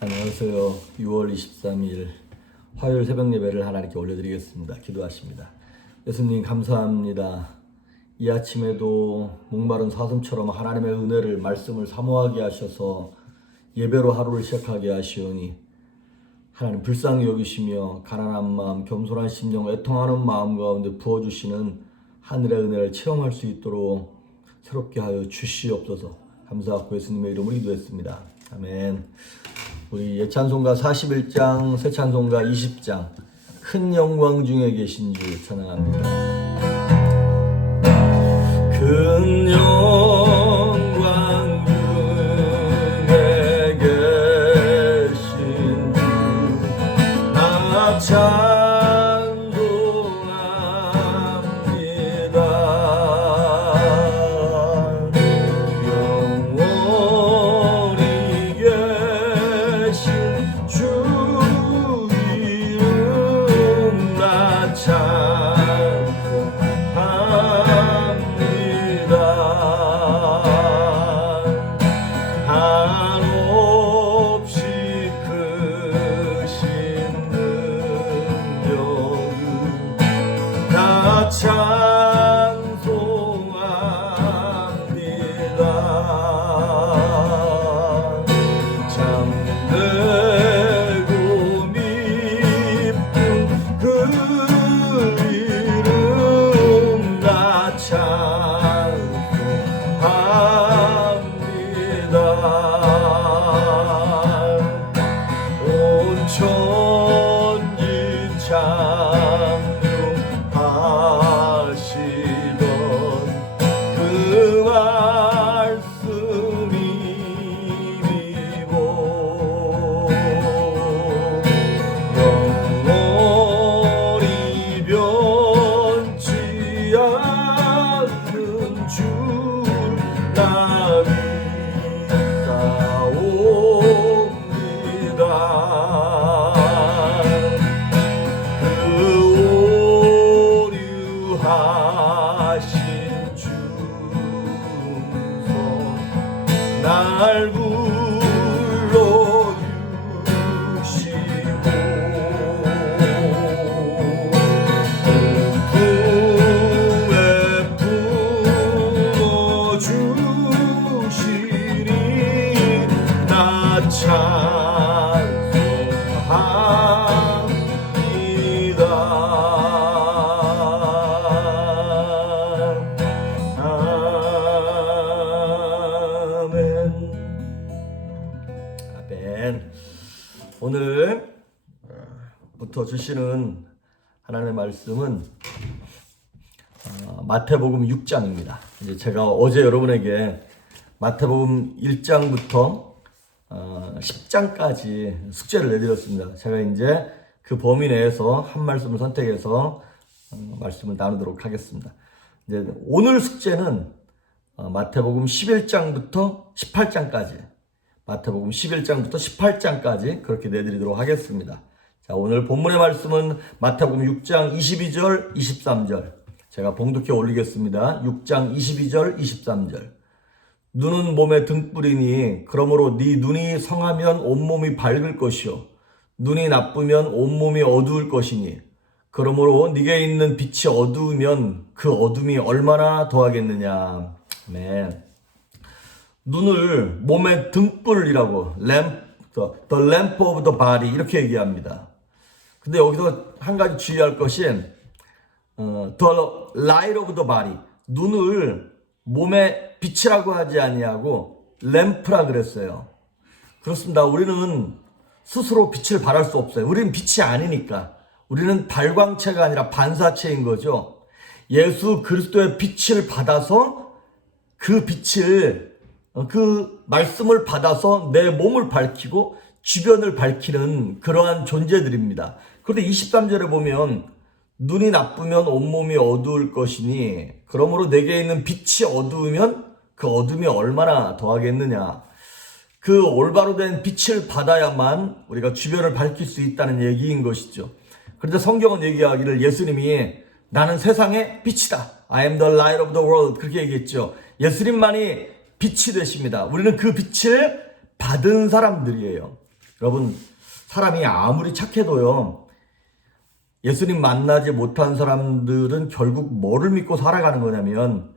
안녕하세요. 6월 23일 화요일 새벽 예배를 하나님께 올려드리겠습니다. 기도하십니다. 예수님 감사합니다. 이 아침에도 목마른 사슴처럼 하나님의 은혜를 말씀을 사모하게 하셔서 예배로 하루를 시작하게 하시오니 하나님 불쌍히 여기시며 가난한 마음, 겸손한 심령, 애통하는 마음 가운데 부어주시는 하늘의 은혜를 체험할 수 있도록 새롭게 하여 주시옵소서. 감사하고 예수님의 이름으로 기도했습니다. 아멘. 우리 예찬송가 41장, 새찬송가 20장 큰 영광 중에 계신 주 찬양합니다. 큰 영광 중에 계신 주 나 찬송합니다. 영원히 계신 주 이름 나 찬송합니다. 한없이 크신 능력을 나 찬송합니다. 참되고 미쁜 그 이름 나 찬송합니다. 온 천지 창조하시던 그 말씀이 이고 영원히 변치 않는 줄 나 믿사옵니다. 그 오류하신 중성 날 불러주시고 품에 품어주시니 나 찬송합니다. 아멘. 오늘부터 주시는 하나님의 말씀은 마태복음 6장입니다. 이제 제가 어제 여러분에게 마태복음 1장부터 10장까지 숙제를 내드렸습니다. 제가 이제 그 범위 내에서 한 말씀을 선택해서 말씀을 나누도록 하겠습니다. 이제 오늘 숙제는 마태복음 11장부터 18장까지 마태복음 11장부터 18장까지 그렇게 내드리도록 하겠습니다. 자, 오늘 본문의 말씀은 마태복음 6장 22절, 23절. 제가 봉독해 올리겠습니다. 6장 22절, 23절. 눈은 몸의 등불이니 그러므로 네 눈이 성하면 온몸이 밝을 것이요 눈이 나쁘면 온몸이 어두울 것이니 그러므로 네게 있는 빛이 어두우면 그 어둠이 얼마나 더하겠느냐. 아멘. 눈을 몸의 등불이라고 the lamp of the body 이렇게 얘기합니다. 근데 여기서 한 가지 주의할 것이 the light of the body 눈을 몸의 빛이라고 하지 아니하고 램프라 그랬어요. 그렇습니다. 우리는 스스로 빛을 발할 수 없어요. 우리는 빛이 아니니까. 우리는 발광체가 아니라 반사체인 거죠. 예수 그리스도의 빛을 받아서 그 빛을 그 말씀을 받아서 내 몸을 밝히고 주변을 밝히는 그러한 존재들입니다. 그런데 23절에 보면 눈이 나쁘면 온몸이 어두울 것이니 그러므로 내게 있는 빛이 어두우면 그 어둠이 얼마나 더하겠느냐. 그 올바로 된 빛을 받아야만 우리가 주변을 밝힐 수 있다는 얘기인 것이죠. 그런데 성경은 얘기하기를 예수님이 나는 세상의 빛이다. I am the light of the world. 그렇게 얘기했죠. 예수님만이 빛이 되십니다. 우리는 그 빛을 받은 사람들이에요. 여러분, 사람이 아무리 착해도요, 예수님 만나지 못한 사람들은 결국 뭐를 믿고 살아가는 거냐면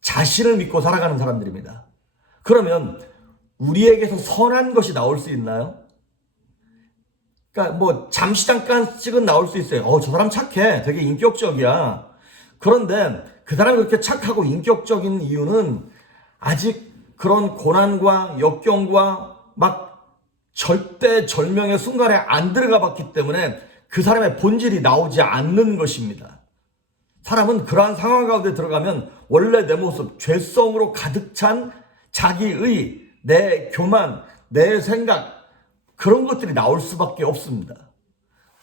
자신을 믿고 살아가는 사람들입니다. 그러면 우리에게서 선한 것이 나올 수 있나요? 그러니까 뭐 잠시 잠깐씩은 나올 수 있어요. 저 사람 착해. 되게 인격적이야. 그런데 그 사람이 그렇게 착하고 인격적인 이유는 아직 그런 고난과 역경과 막 절대절명의 순간에 안 들어가 봤기 때문에 그 사람의 본질이 나오지 않는 것입니다. 사람은 그러한 상황 가운데 들어가면 원래 내 모습, 죄성으로 가득 찬 자기의, 내 교만, 내 생각, 그런 것들이 나올 수밖에 없습니다.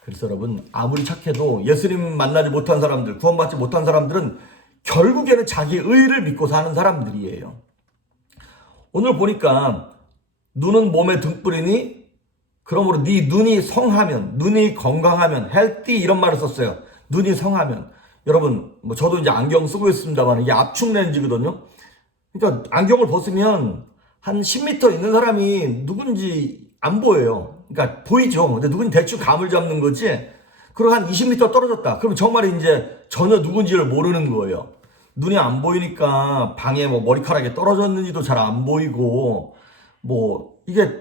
그래서 여러분, 아무리 착해도 예수님 만나지 못한 사람들, 구원받지 못한 사람들은 결국에는 자기 의를 믿고 사는 사람들이에요. 오늘 보니까 눈은 몸의 등불이니 그러므로 네 눈이 성하면, 눈이 건강하면, healthy 이런 말을 썼어요. 눈이 성하면. 여러분, 뭐 저도 이제 안경 쓰고 있습니다만 이게 압축 렌즈거든요. 그러니까 안경을 벗으면 한 10m 있는 사람이 누군지 안 보여요. 그러니까 보이죠. 근데 누군지 대충 감을 잡는 거지. 그리고 한 20m 떨어졌다. 그러면 정말 이제 전혀 누군지를 모르는 거예요. 눈이 안 보이니까 방에 뭐 머리카락이 떨어졌는지도 잘 안 보이고, 뭐 이게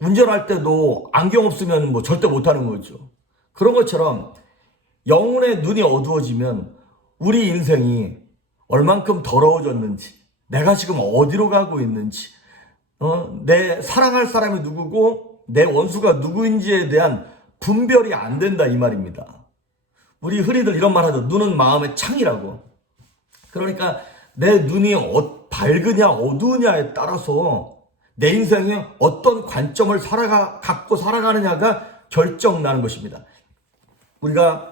운전할 때도 안경 없으면 뭐 절대 못 하는 거죠. 그런 것처럼 영혼의 눈이 어두워지면 우리 인생이 얼만큼 더러워졌는지, 내가 지금 어디로 가고 있는지, 내 사랑할 사람이 누구고 내 원수가 누구인지에 대한 분별이 안 된다 이 말입니다. 우리 흔히들 이런 말 하죠. 눈은 마음의 창이라고. 그러니까 내 눈이 밝으냐 어두우냐에 따라서 내 인생에 어떤 관점을 갖고 살아가느냐가 결정나는 것입니다. 우리가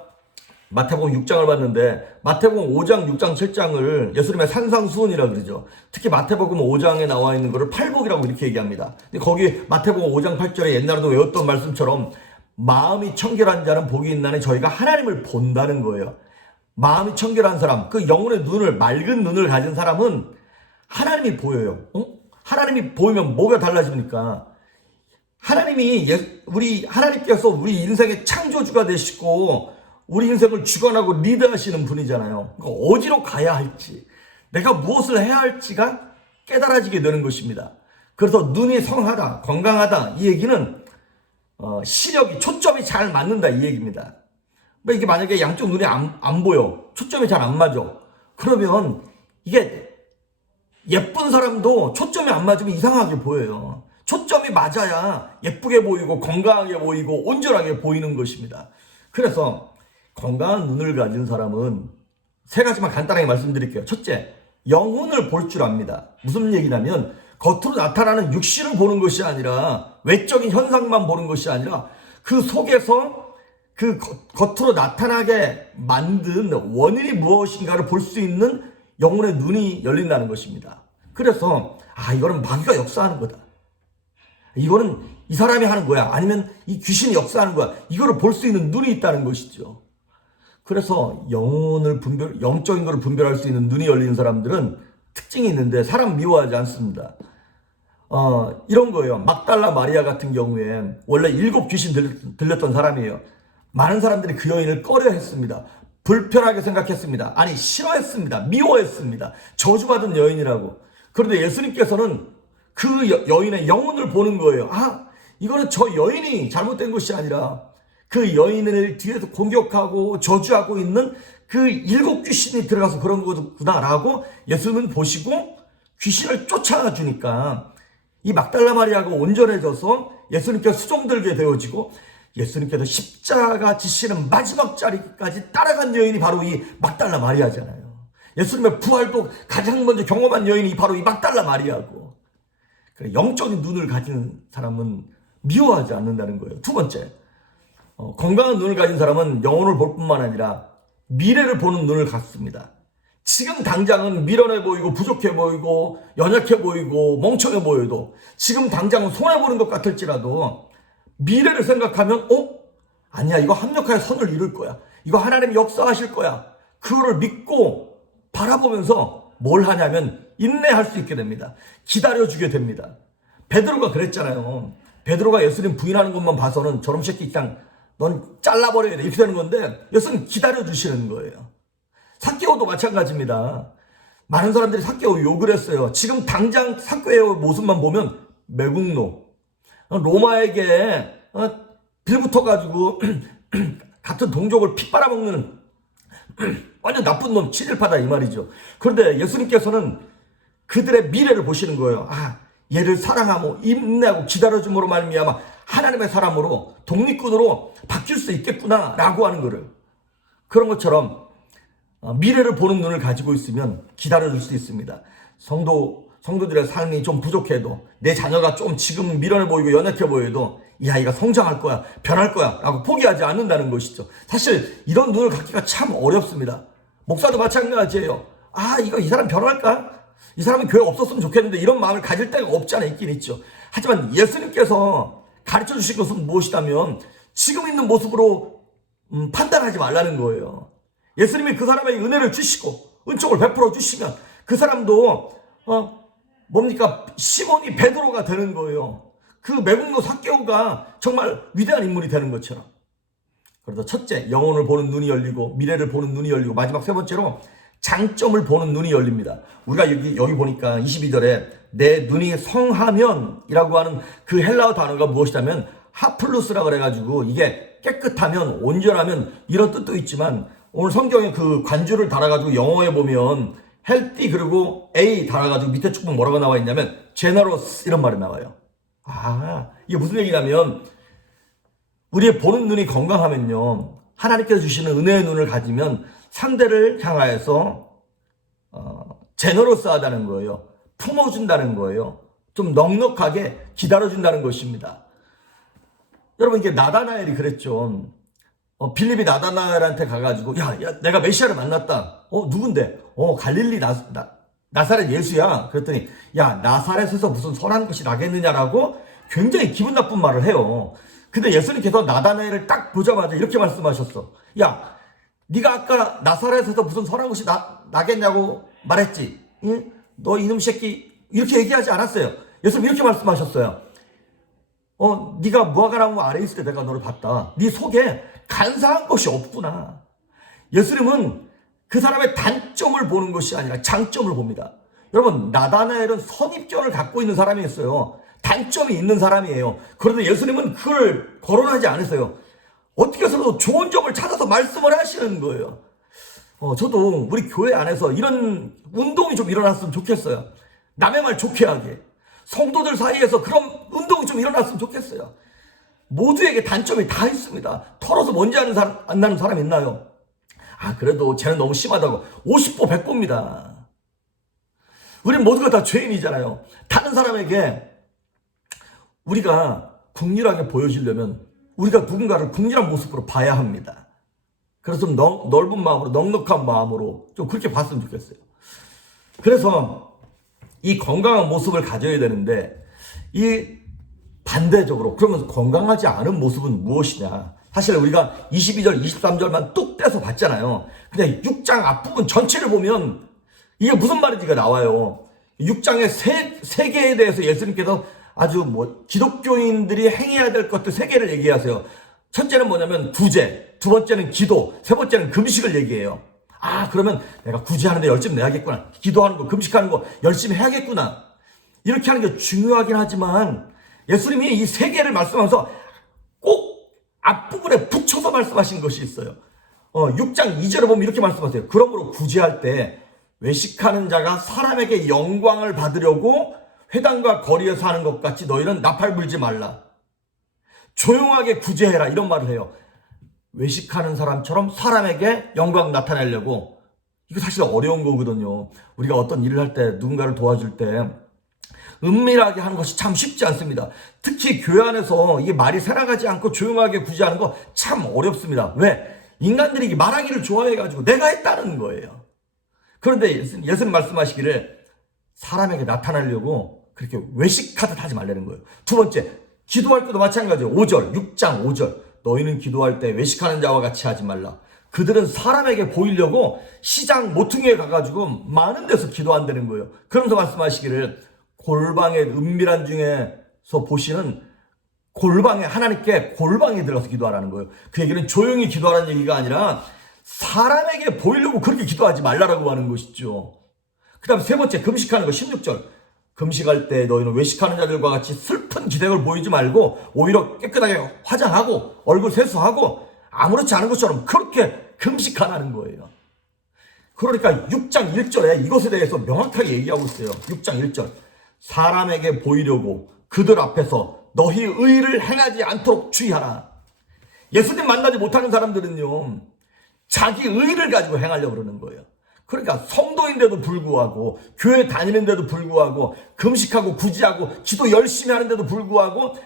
마태복음 6장을 봤는데 마태복음 5장, 6장, 7장을 예수님의 산상수훈이라고 그러죠. 특히 마태복음 5장에 나와 있는 것을 팔복이라고 이렇게 얘기합니다. 근데 거기 마태복음 5장 8절에 옛날에도 외웠던 말씀처럼 마음이 청결한 자는 복이 있나니 저희가 하나님을 본다는 거예요. 마음이 청결한 사람, 그 영혼의 눈을, 맑은 눈을 가진 사람은 하나님이 보여요. 하나님이 보이면 뭐가 달라집니까? 하나님께서 우리 인생의 창조주가 되시고 우리 인생을 주관하고 리드하시는 분이잖아요. 그러니까 어디로 가야 할지, 내가 무엇을 해야 할지가 깨달아지게 되는 것입니다. 그래서 눈이 성하다, 건강하다 이 얘기는 시력이, 초점이 잘 맞는다 이 얘기입니다. 이게 만약에 양쪽 눈이 안 보여, 초점이 잘 안 맞아, 그러면 이게 예쁜 사람도 초점이 안 맞으면 이상하게 보여요. 초점이 맞아야 예쁘게 보이고 건강하게 보이고 온전하게 보이는 것입니다. 그래서 건강한 눈을 가진 사람은 세 가지만 간단하게 말씀드릴게요. 첫째, 영혼을 볼 줄 압니다. 무슨 얘기냐면 겉으로 나타나는 육신을 보는 것이 아니라, 외적인 현상만 보는 것이 아니라 그 속에서 그 겉으로 나타나게 만든 원인이 무엇인가를 볼 수 있는 영혼의 눈이 열린다는 것입니다. 그래서 이거는 마귀가 역사하는 거다, 이거는 이 사람이 하는 거야, 아니면 이 귀신이 역사하는 거야, 이거를 볼 수 있는 눈이 있다는 것이죠. 그래서 영적인 것을 분별할 수 있는 눈이 열리는 사람들은 특징이 있는데 사람 미워하지 않습니다. 이런 거예요. 막달라 마리아 같은 경우에 원래 7 귀신 들렸던 사람이에요. 많은 사람들이 그 여인을 꺼려했습니다. 불편하게 생각했습니다. 아니, 싫어했습니다. 미워했습니다. 저주받은 여인이라고. 그런데 예수님께서는 그 여인의 영혼을 보는 거예요. 이거는 저 여인이 잘못된 것이 아니라 그 여인을 뒤에서 공격하고 저주하고 있는 그 7 귀신이 들어가서 그런 거구나라고 예수님은 보시고 귀신을 쫓아가 주니까 이 막달라 마리아가 온전해져서 예수님께 수종들게 되어지고, 예수님께서 십자가 지시는 마지막 자리까지 따라간 여인이 바로 이 막달라 마리아잖아요. 예수님의 부활도 가장 먼저 경험한 여인이 바로 이 막달라 마리아고. 영적인 눈을 가진 사람은 미워하지 않는다는 거예요. 두 번째, 건강한 눈을 가진 사람은 영혼을 볼 뿐만 아니라 미래를 보는 눈을 갖습니다. 지금 당장은 미련해 보이고 부족해 보이고 연약해 보이고 멍청해 보여도, 지금 당장은 손해보는 것 같을지라도 미래를 생각하면 아니야, 이거 합력하여 선을 이룰 거야, 이거 하나님이 역사하실 거야, 그거를 믿고 바라보면서 뭘 하냐면 인내할 수 있게 됩니다. 기다려주게 됩니다. 베드로가 그랬잖아요. 베드로가 예수님 부인하는 것만 봐서는 저놈 새끼 그냥 넌 잘라버려야 돼 이렇게 되는 건데 예수님 기다려주시는 거예요. 삭개오도 마찬가지입니다. 많은 사람들이 삭개오 욕을 했어요. 지금 당장 삭개오의 모습만 보면 매국노, 로마에게 빌붙어가지고 같은 동족을 피 빨아먹는 완전 나쁜 놈 친일파다 이 말이죠. 그런데 예수님께서는 그들의 미래를 보시는 거예요. 아, 얘를 사랑하고 인내하고 기다려줌으로 말미암아 하나님의 사람으로 독립군으로 바뀔 수 있겠구나 라고 하는 거를. 그런 것처럼 미래를 보는 눈을 가지고 있으면 기다려줄 수 있습니다. 성도들의 삶이 좀 부족해도 내 자녀가 좀 지금 미련해 보이고 연약해 보여도 이 아이가 성장할 거야, 변할 거야 라고 포기하지 않는다는 것이죠. 사실 이런 눈을 갖기가 참 어렵습니다. 목사도 마찬가지예요. 아, 이 사람 변할까? 이 사람은 교회 없었으면 좋겠는데 이런 마음을 가질 때가 없지 않아 있긴 있죠. 하지만 예수님께서 가르쳐 주신 것은 무엇이다면 지금 있는 모습으로 판단하지 말라는 거예요. 예수님이 그 사람에게 은혜를 주시고 은총을 베풀어 주시면 그 사람도 뭡니까? 시몬이 베드로가 되는 거예요. 그 매국노 삭개오가 정말 위대한 인물이 되는 것처럼. 그래서 첫째, 영혼을 보는 눈이 열리고 미래를 보는 눈이 열리고 마지막 세 번째로 장점을 보는 눈이 열립니다. 우리가 여기 보니까 22절에 내 눈이 성하면이라고 하는 그 헬라어 단어가 무엇이냐면 하플루스라 그래가지고 이게 깨끗하면 온전하면 이런 뜻도 있지만 오늘 성경에 그 관주를 달아가지고 영어에 보면 healthy 그리고 A 달아가지고 밑에 축복 뭐라고 나와 있냐면 generous 이런 말이 나와요. 아, 이게 무슨 얘기냐면 우리의 보는 눈이 건강하면요 하나님께서 주시는 은혜의 눈을 가지면 상대를 향하여서 제너러스하다는 거예요. 품어준다는 거예요. 좀 넉넉하게 기다려준다는 것입니다. 여러분 이게 나다나엘이 그랬죠. 빌립이 나다나엘한테 가가지고 야 내가 메시아를 만났다. 누군데? 갈릴리 나사렛 예수야. 그랬더니 야 나사렛에서 무슨 선한 것이 나겠느냐라고 굉장히 기분 나쁜 말을 해요. 근데 예수님께서 나다나엘을 딱 보자마자 이렇게 말씀하셨어. 야 네가 아까 나사렛에서 무슨 선한 것이 나겠냐고 말했지. 응? 너 이놈 새끼 이렇게 얘기하지 않았어요. 예수님 이렇게 말씀하셨어요. 네가 무화과나무 아래에 있을 때 내가 너를 봤다. 네 속에 간사한 것이 없구나. 예수님은 그 사람의 단점을 보는 것이 아니라 장점을 봅니다. 여러분 나다나엘은 선입견을 갖고 있는 사람이었어요. 단점이 있는 사람이에요. 그런데 예수님은 그걸 거론하지 않으세요. 어떻게 해서도 좋은 점을 찾아서 말씀을 하시는 거예요. 저도 우리 교회 안에서 이런 운동이 좀 일어났으면 좋겠어요. 남의 말 좋게 하게. 성도들 사이에서 그런 운동이 좀 일어났으면 좋겠어요. 모두에게 단점이 다 있습니다. 털어서 먼지 안 나는 사람 있나요? 아, 그래도 쟤는 너무 심하다고. 50보 100보입니다. 우린 모두가 다 죄인이잖아요. 다른 사람에게 우리가 국률하게 보여지려면 우리가 누군가를 국률한 모습으로 봐야 합니다. 그래서 좀 넓은 마음으로 넉넉한 마음으로 좀 그렇게 봤으면 좋겠어요. 그래서 이 건강한 모습을 가져야 되는데 이 반대적으로 그러면 건강하지 않은 모습은 무엇이냐. 사실 우리가 22절 23절만 뚝 떼서 봤잖아요. 근데 6장 앞부분 전체를 보면 이게 무슨 말인지가 나와요. 6장의 세 개에 대해서 예수님께서 아주 기독교인들이 행해야 될 것들 3개를 얘기하세요. 첫째는 뭐냐면 구제, 두 번째는 기도, 세 번째는 금식을 얘기해요. 아, 그러면 내가 구제하는데 열심히 내야겠구나. 기도하는 거, 금식하는 거 열심히 해야겠구나. 이렇게 하는 게 중요하긴 하지만 예수님이 이 3개를 말씀하면서 꼭 앞부분에 붙여서 말씀하신 것이 있어요. 6장 2절에 보면 이렇게 말씀하세요. 그러므로 구제할 때 외식하는 자가 사람에게 영광을 받으려고 회당과 거리에서 하는 것 같이 너희는 나팔 불지 말라. 조용하게 구제해라 이런 말을 해요. 외식하는 사람처럼 사람에게 영광 나타내려고. 이거 사실 어려운 거거든요. 우리가 어떤 일을 할 때 누군가를 도와줄 때 은밀하게 하는 것이 참 쉽지 않습니다. 특히 교회 안에서 이게 말이 새나가지 않고 조용하게 구제하는 거 참 어렵습니다. 왜? 인간들이 말하기를 좋아해가지고 내가 했다는 거예요. 그런데 예수님 말씀하시기를 사람에게 나타나려고 그렇게 외식하듯 하지 말라는 거예요. 두 번째, 기도할 때도 마찬가지예요. 5절, 6장 5절. 너희는 기도할 때 외식하는 자와 같이 하지 말라. 그들은 사람에게 보이려고 시장 모퉁이에 가가지고 많은 데서 기도한다는 거예요. 그러면서 말씀하시기를 골방의 은밀한 중에서 보시는 골방에, 하나님께 골방에 들어가서 기도하라는 거예요. 그 얘기는 조용히 기도하라는 얘기가 아니라 사람에게 보이려고 그렇게 기도하지 말라라고 하는 것이죠. 그 다음 세 번째, 금식하는 거 16절. 금식할 때 너희는 외식하는 자들과 같이 슬픈 기색을 보이지 말고 오히려 깨끗하게 화장하고 얼굴 세수하고 아무렇지 않은 것처럼 그렇게 금식하라는 거예요. 그러니까 6장 1절에 이것에 대해서 명확하게 얘기하고 있어요. 6장 1절. 사람에게 보이려고 그들 앞에서 너희 의를 행하지 않도록 주의하라. 예수님 만나지 못하는 사람들은요, 자기 의를 가지고 행하려고 그러는 거예요. 그러니까 성도인데도 불구하고, 교회 다니는데도 불구하고, 금식하고 구제하고 기도 열심히 하는데도 불구하고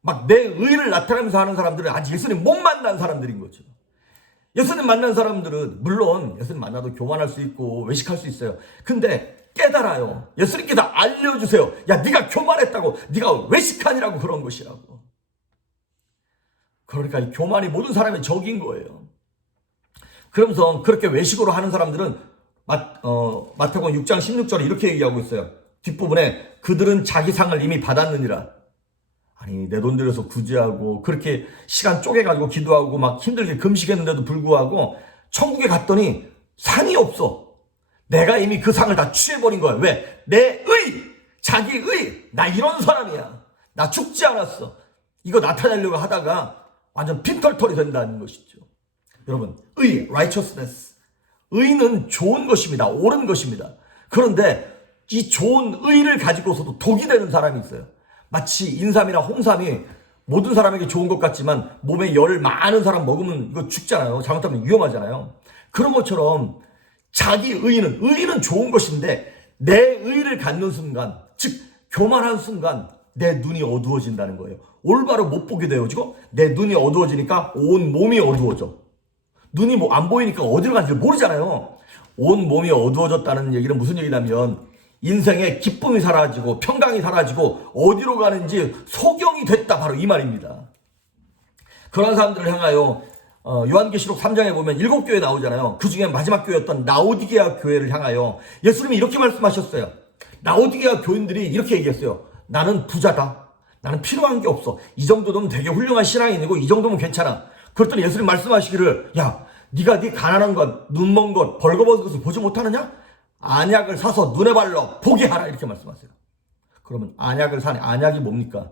막 내 의를 나타내면서 하는 사람들은 아직 예수님 못 만난 사람들인 거죠. 예수님 만난 사람들은 물론 예수님 만나도 교만할 수 있고 외식할 수 있어요. 근데 깨달아요. 예수님께서 알려주세요. 야, 네가 교만했다고, 네가 외식하니라고 그런 것이라고. 그러니까 이 교만이 모든 사람의 적인 거예요. 그러면서 그렇게 외식으로 하는 사람들은 마태복음 6장 16절에 이렇게 얘기하고 있어요. 뒷부분에 그들은 자기 상을 이미 받았느니라. 아니, 내 돈 들여서 구제하고 그렇게 시간 쪼개가지고 기도하고 막 힘들게 금식했는데도 불구하고 천국에 갔더니 상이 없어. 내가 이미 그 상을 다 취해버린 거야. 왜? 내 자기 나 이런 사람이야. 나 죽지 않았어. 이거 나타내려고 하다가 완전 핀털털이 된다는 것이죠. 여러분, righteousness. 의는 좋은 것입니다. 옳은 것입니다. 그런데 이 좋은 의를 가지고서도 독이 되는 사람이 있어요. 마치 인삼이나 홍삼이 모든 사람에게 좋은 것 같지만 몸에 열 많은 사람 먹으면 이거 죽잖아요. 잘못하면 위험하잖아요. 그런 것처럼 자기 의는 좋은 것인데 내 의를 갖는 순간, 즉 교만한 순간 내 눈이 어두워진다는 거예요. 올바로 못 보게 되어지고 내 눈이 어두워지니까 온 몸이 어두워져. 눈이 안 보이니까 어디로 가는지 모르잖아요. 온 몸이 어두워졌다는 얘기는 무슨 얘기냐면 인생의 기쁨이 사라지고 평강이 사라지고 어디로 가는지 소경이 됐다, 바로 이 말입니다. 그런 사람들을 향하여 요한계시록 3장에 보면 7교회 나오잖아요. 그 중에 마지막 교회였던 라오디게아 교회를 향하여 예수님이 이렇게 말씀하셨어요. 라오디게아 교인들이 이렇게 얘기했어요. 나는 부자다. 나는 필요한 게 없어. 이 정도면 되게 훌륭한 신앙인이고 이 정도면 괜찮아. 그랬더니 예수님 말씀하시기를, 야, 네가 네 가난한 것, 눈먼 것, 벌거벗은 것을 보지 못하느냐? 안약을 사서 눈에 발라 보게 하라, 이렇게 말씀하세요. 그러면 안약을 사니, 안약이 뭡니까?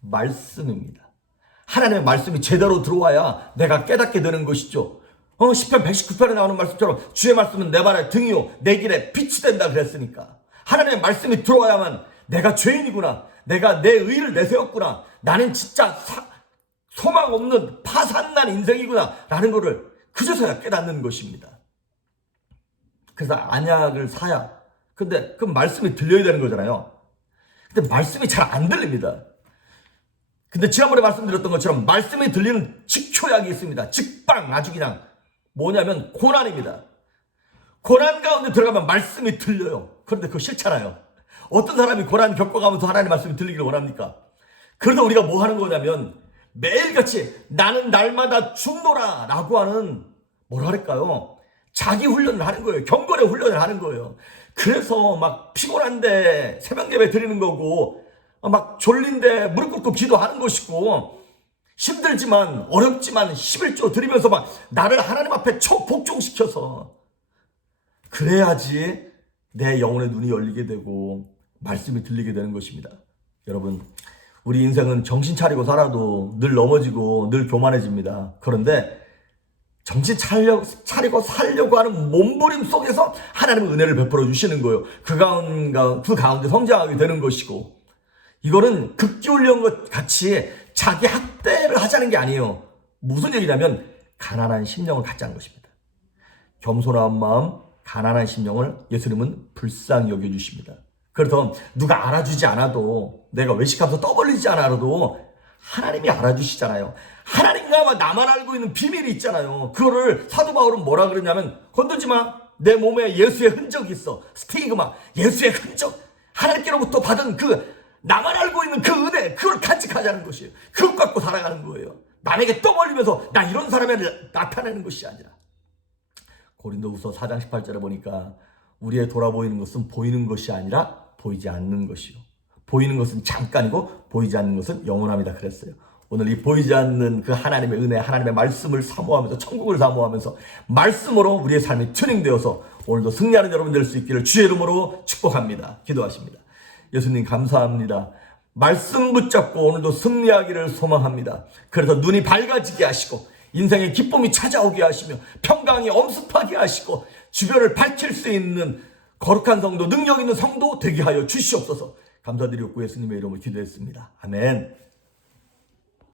말씀입니다. 하나님의 말씀이 제대로 들어와야 내가 깨닫게 되는 것이죠. 시편 119편에 나오는 말씀처럼 주의 말씀은 내 발의 등이요 내 길에 빛이 된다 그랬으니까 하나님의 말씀이 들어와야만 내가 죄인이구나, 내가 내 의를 내세웠구나, 나는 진짜 소망 없는 파산난 인생이구나 라는 것을 그제서야 깨닫는 것입니다. 그래서 안약을 사야, 근데 그 말씀이 들려야 되는 거잖아요. 근데 말씀이 잘 안 들립니다. 근데 지난번에 말씀드렸던 것처럼 말씀이 들리는 직초약이 있습니다. 직방, 아주 그냥 뭐냐면 고난입니다. 고난 가운데 들어가면 말씀이 들려요. 그런데 그거 싫잖아요. 어떤 사람이 고난 겪어가면서 하나님의 말씀이 들리기를 원합니까? 그래도 우리가 뭐 하는 거냐면 매일같이 나는 날마다 죽노라 라고 하는, 뭐라 할까요? 자기 훈련을 하는 거예요. 경건의 훈련을 하는 거예요. 그래서 막 피곤한데 새벽 예배 드리는 거고, 막 졸린데 무릎 꿇고 기도하는 것이고, 힘들지만 어렵지만 11조 드리면서 막 나를 하나님 앞에 복종시켜서, 그래야지 내 영혼의 눈이 열리게 되고 말씀이 들리게 되는 것입니다. 여러분, 우리 인생은 정신 차리고 살아도 늘 넘어지고 늘 교만해집니다. 그런데 정신 차리고 살려고 하는 몸부림 속에서 하나님은 은혜를 베풀어 주시는 거예요. 그 가운데 성장하게 되는 것이고, 이거는 극기훈련 것 같이 자기 학대를 하자는 게 아니에요. 무슨 얘기냐면 가난한 심령을 갖자는 것입니다. 겸손한 마음, 가난한 심령을 예수님은 불쌍히 여겨주십니다. 그래서 누가 알아주지 않아도, 내가 외식하면서 떠벌리지 않아도 하나님이 알아주시잖아요. 하나님과 나만 알고 있는 비밀이 있잖아요. 그거를 사도 바울은 뭐라 그러냐면, 건들지 마. 내 몸에 예수의 흔적이 있어. 스티그마, 예수의 흔적. 하나님께로부터 받은 그 나만 알고 있는 그 은혜, 그걸 간직하자는 것이에요. 그것 갖고 살아가는 거예요. 남에게 떠벌리면서 나 이런 사람을 나타내는 것이 아니라. 고린도후서 4장 18절에 보니까 우리의 돌아보이는 것은 보이는 것이 아니라 보이지 않는 것이요. 보이는 것은 잠깐이고 보이지 않는 것은 영원합니다 그랬어요. 오늘 이 보이지 않는 그 하나님의 은혜, 하나님의 말씀을 사모하면서 천국을 사모하면서 말씀으로 우리의 삶이 튜닝되어서 오늘도 승리하는 여러분 될 수 있기를 주의 이름으로 축복합니다. 기도하십니다. 예수님 감사합니다. 말씀 붙잡고 오늘도 승리하기를 소망합니다. 그래서 눈이 밝아지게 하시고 인생의 기쁨이 찾아오게 하시며 평강이 엄습하게 하시고 주변을 밝힐 수 있는 거룩한 성도, 능력 있는 성도 되게 하여 주시옵소서. 감사드리고 예수님의 이름으로 기도했습니다. 아멘.